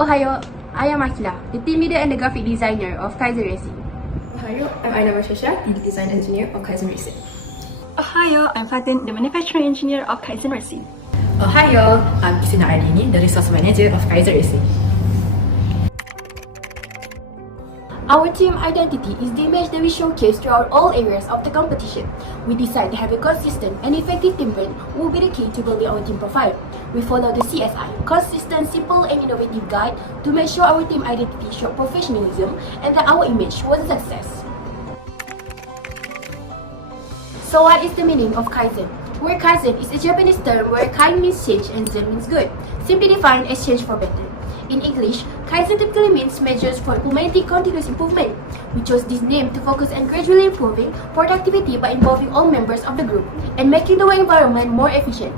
Ohayo, I am Akila, the team leader and the graphic designer of Kaizen Racing. Ohayo, I'm Aina Marshasha, the design engineer of Kaizen Racing. Ohayo, I'm Fatin, the manufacturing engineer of Kaizen Racing. Ohayo, I'm Christina Ardini, the resource manager of Kaizen Racing. Our team identity is the image that we showcase throughout all areas of the competition. We decide to have a consistent and effective team brand will be the key to building our team profile. We follow the CSI, consistent, simple and innovative guide to make sure our team identity shows professionalism and that our image was a success. So what is the meaning of Kaizen? Word Kaizen is a Japanese term where Kai means change and Zen means good, simply defined as change for better. In English, Kaizen typically means measures for implementing continuous improvement. We chose this name to focus on gradually improving productivity by involving all members of the group and making the work environment more efficient.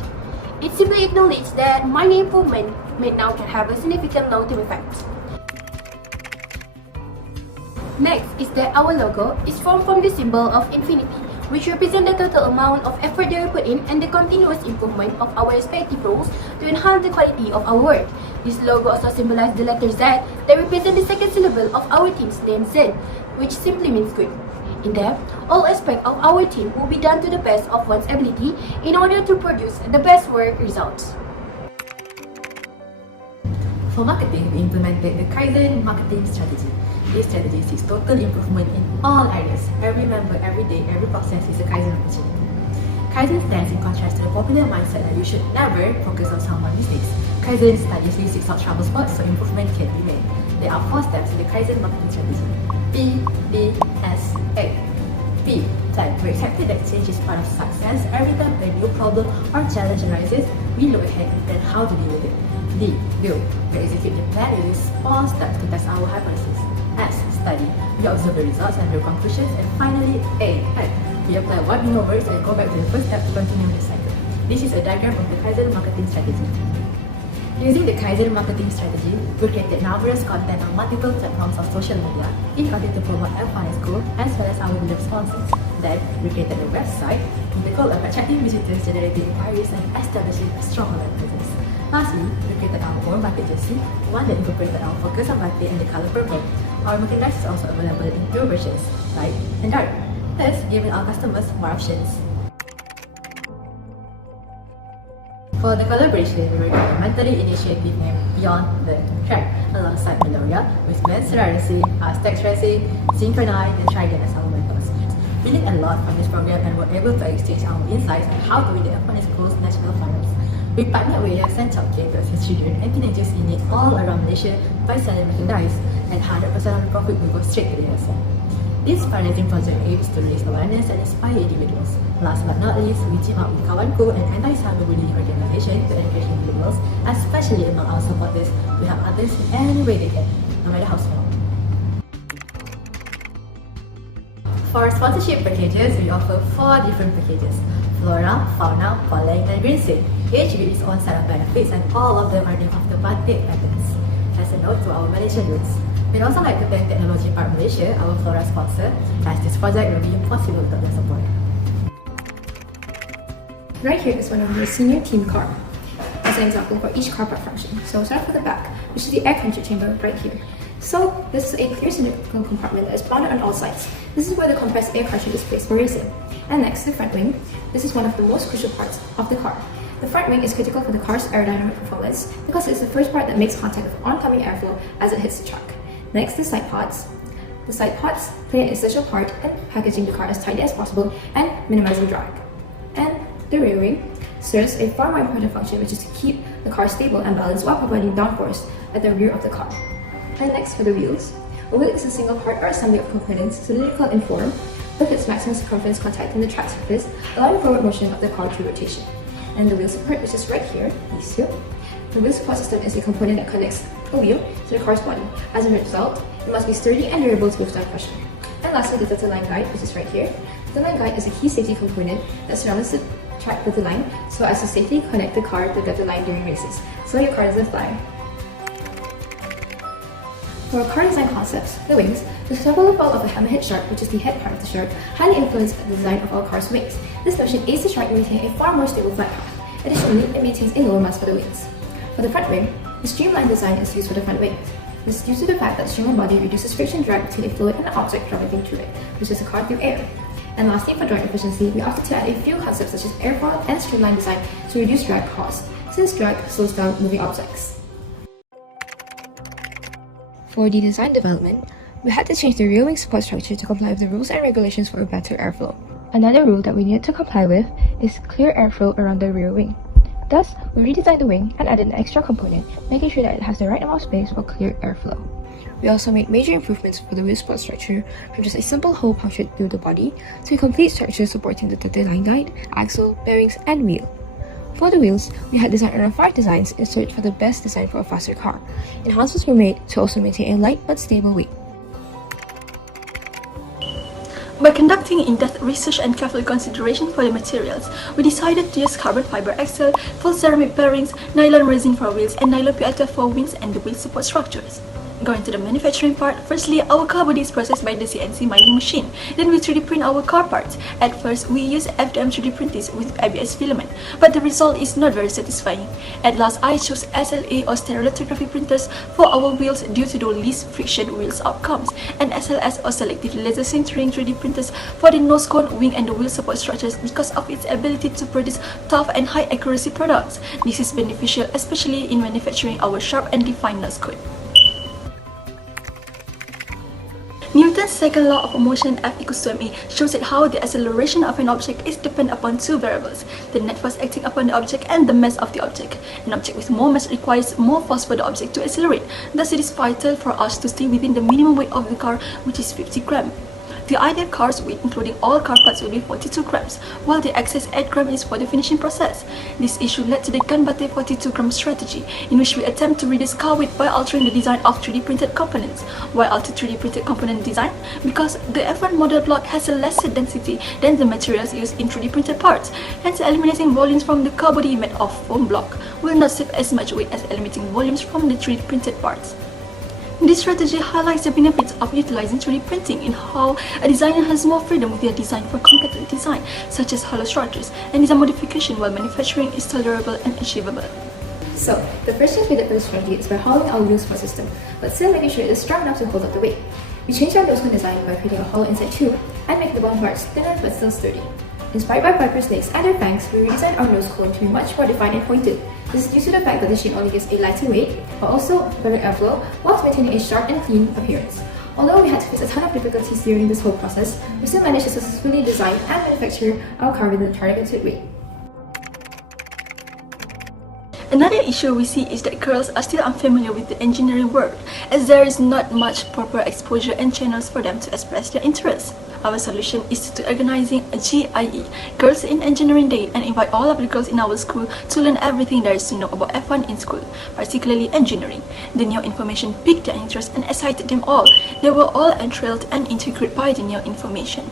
It simply acknowledges that minor improvement made now can have a significant long-term effect. Next is that our logo is formed from the symbol of infinity, which represents the total amount of effort that we put in and the continuous improvement of our respective roles to enhance the quality of our work. This logo also symbolizes the letter Z that represents the second syllable of our team's name Zen, which simply means good. In that, all aspects of our team will be done to the best of one's ability in order to produce the best work results. For marketing, we implemented the Kaizen marketing strategy. This strategy seeks total improvement in all areas. Every member, every day, every process is a Kaizen opportunity. Kaizen stands in contrast to the popular mindset that you should never focus on someone's mistakes. Kaizen studiously seeks out trouble spots so improvement can be made. There are 4 steps in the Kaizen marketing strategy. P-B-S-A. P. Plan. We accepted that change is part of success. Every time a new problem or challenge arises, we look ahead and plan how to deal with it. D. Build. We execute the plan with 4 steps to test our hypothesis. S. Study. We observe the results and draw conclusions. And finally, A. Act. We apply what we know first and go back to the first step to continue the cycle. This is a diagram of the Kaizen marketing strategy. Using the Kaizen marketing strategy, we created numerous content on multiple platforms of social media in order to promote F1's goal as well as our beloved sponsors. Then, we created a website with the goal of attracting visitors, generating inquiries, and establishing a strong online presence. Lastly, we created our own batik jersey, one that incorporated our focus on batik and the color purple. Our merchandise is also available in 2 versions, light and dark, thus giving our customers more options. For the collaboration, we worked on a monthly initiative named Beyond the Track alongside Malaria, with Kaizen Racing, Aztecs Racing, Synchronite, and Trident as our mentors. We learned a lot from this program and were able to exchange our insights on how to win the F1 Schools National Finals. We partnered with Yayasan Childcare to assist children and teenagers in need all around Malaysia by selling merchandise, and 100% of the profit will go straight to the Yayasan. This fundraising project aims to raise awareness and inspire individuals. Last but not least, we team up with Kawanku, an anti-cyberbullying organization, to encourage individuals, especially among our supporters, to help others in any way they can, no matter how small. For sponsorship packages, we offer 4 different packages: Flora, Fauna, Kolej, and Genius. Each with its own set of benefits, and all of them are named after batik patterns. As a note to our Malaysian roots, we'd also like to thank Technology Park Malaysia, our Flora sponsor, as this project will be impossible without their support. Right here is one of your senior team car, as an example for each car part function. So start for the back, which is the air conditioner chamber right here. So this is a clear cylindrical compartment that is bonded on all sides. This is where the compressed air conditioner is placed for racing. And next, the front wing. This is one of the most crucial parts of the car. The front wing is critical for the car's aerodynamic performance because it is the first part that makes contact with oncoming airflow as it hits the track. Next, the side pods. The side pods play an essential part in packaging the car as tightly as possible and minimizing drag. And the rear wing serves a far more important function, which is to keep the car stable and balanced while providing downforce at the rear of the car. And next, for the wheels. A wheel is a single part or assembly of components cylindrical in form with its maximum circumference contacting the track surface, allowing forward motion of the car through rotation. And the wheel support, which is right here, these two. The wheel support system is a component that connects a wheel to the car's body. As a result, it must be sturdy and durable to withstand pressure. And lastly, the dotted line guide, which is right here. The line guide is a key safety component that surrounds the track dotted line so as to safely connect the car to the dotted line during races, so your car doesn't fly. For car design concepts, the wings, the circular fall of a hammerhead shark, which is the head part of the shark, highly influenced the design of our car's wings. This notion aids the shark in maintaining a far more stable flight path. Additionally, it maintains a lower mass for the wings. For the front wing, The streamlined design is used for the front wing. This is due to the fact that the streamlined body reduces friction drag between a fluid and an object traveling through it, which is a car through air. And lastly, for joint efficiency, we opted to add a few concepts such as airfoil and streamlined design to reduce drag costs, since drag slows down moving objects. For the design development, we had to change the rear wing support structure to comply with the rules and regulations for a better airflow. Another rule that we needed to comply with is clear airflow around the rear wing. Thus, we redesigned the wing and added an extra component, making sure that it has the right amount of space for clear airflow. We also made major improvements for the wheel support structure, from just a simple hole punctured through the body to a complete structure supporting the line guide, axle, bearings, and wheel. For the wheels, we had designed around 5 designs in search for the best design for a faster car. Enhancements were made to also maintain a light but stable weight. By conducting in-depth research and careful consideration for the materials, we decided to use carbon fiber axle, full ceramic bearings, nylon resin for wheels, and nylon PLTF for wings and the wheel support structures. Going to the manufacturing part, firstly, our car body is processed by the CNC milling machine. Then we 3D print our car parts. At first, we use FDM 3D printers with ABS filament, but the result is not very satisfying. At last, I chose SLA or stereolithography printers for our wheels due to the least friction wheels outcomes, and SLS or selective laser sintering 3D printers for the nose cone, wing, and the wheel support structures because of its ability to produce tough and high accuracy products. This is beneficial, especially in manufacturing our sharp and defined nose cone. Newton's second law of motion, F equals to ma, shows that how the acceleration of an object is dependent upon 2 variables: the net force acting upon the object and the mass of the object. An object with more mass requires more force for the object to accelerate. Thus, it is vital for us to stay within the minimum weight of the car, which is 50 grams. The ideal car's weight, including all car parts, will be 42 grams, while the excess 8 grams is for the finishing process. This issue led to the Ganbate 42-gram strategy, in which we attempt to reduce car weight by altering the design of 3D printed components. Why alter 3D printed component design? Because the F1 model block has a lesser density than the materials used in 3D printed parts, hence eliminating volumes from the car body made of foam block will not save as much weight as eliminating volumes from the 3D printed parts. This strategy highlights the benefits of utilizing 3D printing in how a designer has more freedom with their design for competent design, such as hollow structures, and design modification while manufacturing is tolerable and achievable. So, the first change we did for this strategy is by hollowing our wheel support system, but still making sure it is strong enough to hold up the weight. We changed our nose cone design by creating a hollow inside tube and making the bottom parts thinner but still sturdy. Inspired by viper snakes and their fangs, we redesigned our nose cone to be much more defined and pointed. This is due to the fact that the shape only gives a lighter weight, but also better airflow, whilst maintaining a sharp and clean appearance. Although we had to face a ton of difficulties during this whole process, we still managed to successfully design and manufacture our car with a targeted weight. Another issue we see is that girls are still unfamiliar with the engineering world, as there is not much proper exposure and channels for them to express their interests. Our solution is to organizing a GIE, Girls in Engineering Day, and invite all of the girls in our school to learn everything there is to know about F1 in school, particularly engineering. The new information piqued their interest and excited them all. They were all enthralled and intrigued by the new information.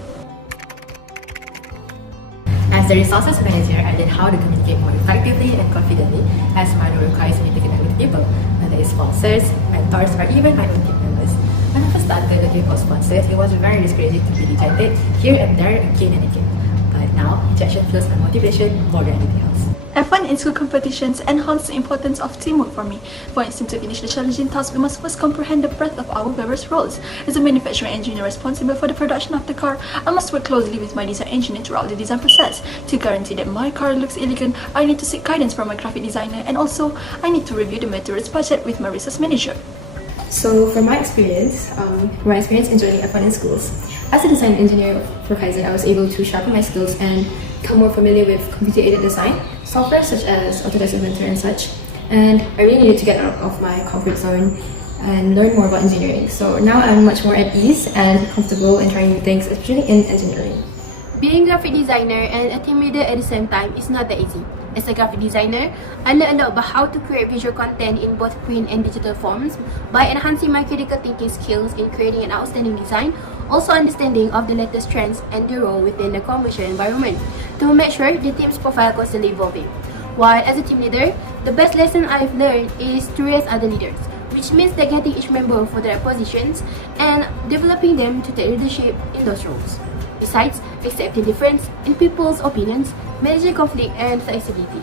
As the resources manager, I learned how to communicate more effectively and confidently, as my role requires me to connect with people, whether it's sponsors, mentors, or even my own team members. When I first started looking for sponsors, it was very discouraging to be rejected here and there, again and again. But now, rejection fuels my motivation more than anything else. F1 in school competitions enhance the importance of teamwork for me. For instance, to finish the challenging task, we must first comprehend the breadth of our various roles. As a manufacturing engineer responsible for the production of the car, I must work closely with my design engineer throughout the design process. To guarantee that my car looks elegant, I need to seek guidance from my graphic designer, and also I need to review the materials budget with my resource manager. So, from my experience in joining F1 in schools, as a design engineer for Kaizen, I was able to sharpen my skills and become more familiar with computer-aided design, software such as Autodesk Inventor and such. And I really needed to get out of my comfort zone and learn more about engineering. So now I'm much more at ease and comfortable in trying new things, especially in engineering. Being a graphic designer and a team leader at the same time is not that easy. As a graphic designer, I learned a lot about how to create visual content in both print and digital forms by enhancing my critical thinking skills in creating an outstanding design, also understanding of the latest trends and their role within the commercial environment to make sure the team's profile constantly evolving. While as a team leader, the best lesson I've learned is to raise other leaders, which means that getting each member for their positions and developing them to take leadership in those roles. Besides, accepting difference in people's opinions, managing conflict and flexibility.